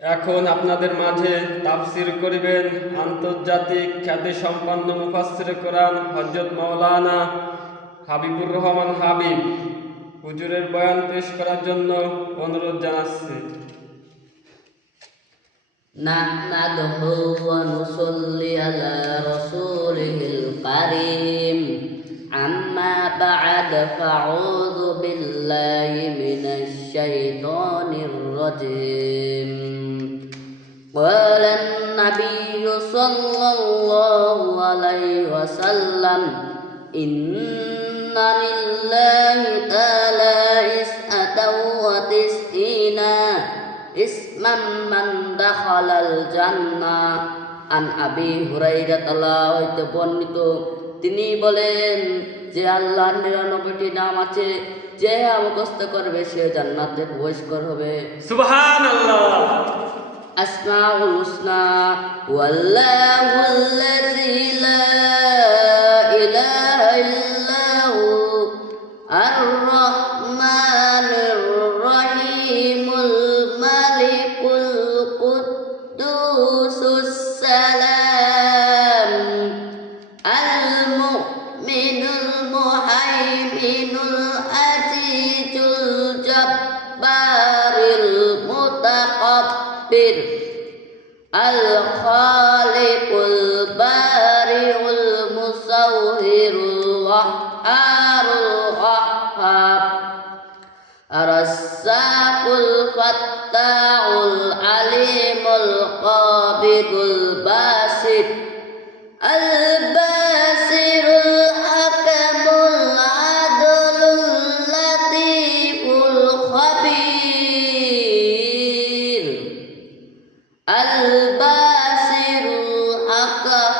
এখন আপনাদের মাঝে তাফসির করিবেন আন্তর্জাতিক খ্যাতিসম্পন্ন মুফাসসিরে কোরআন হযরত মাওলানা হাবিবুর রহমান হাবিব হুজুরের বয়ান পেশ করার জন্য অনুরোধ জানাচ্ছি। নাহমাদুহু ওয়া নুসাল্লি আলা রাসূলিল কারীম আম্মা বা'দ ফাআউযু বিল্লাহি মিনাশ শাইতানির রাজীম قال النبي صلى الله عليه وسلم إن لله تعالى 99 اسما من دخل الجنة عن أبي هريرة হইতে বর্ণিত তিনি বলেন যে আল্লাহর 99টি নাম আছে, যে মুখস্থ করবে সে জান্নাতে প্রবেশ করবে। সুবহানাল্লাহ। আসমাউল হুসনা ওয়াল্লাহুল্লাযী লা ইলাহা ইল্লাহু আর-রাহমানুর রহিমুল মালিকুল কুদ্দুসুস সালাম আল-মুমিনুল মুহাইমিনুল আজিজুল জব্বারুল মুতাকাব্বির আল-খালিকুল বারিউল মুসাউহিরুল ওয়াহ্হারুল ওয়াহ্হাব আর-রাজ্জাকুল ফাত্তাহুল আলিমুল কাবিদুল বাসিত আল-বাসিরুল হাকামুল আদলুল লাতীফুল খাবীর আল-বাসিরুল হাকাম।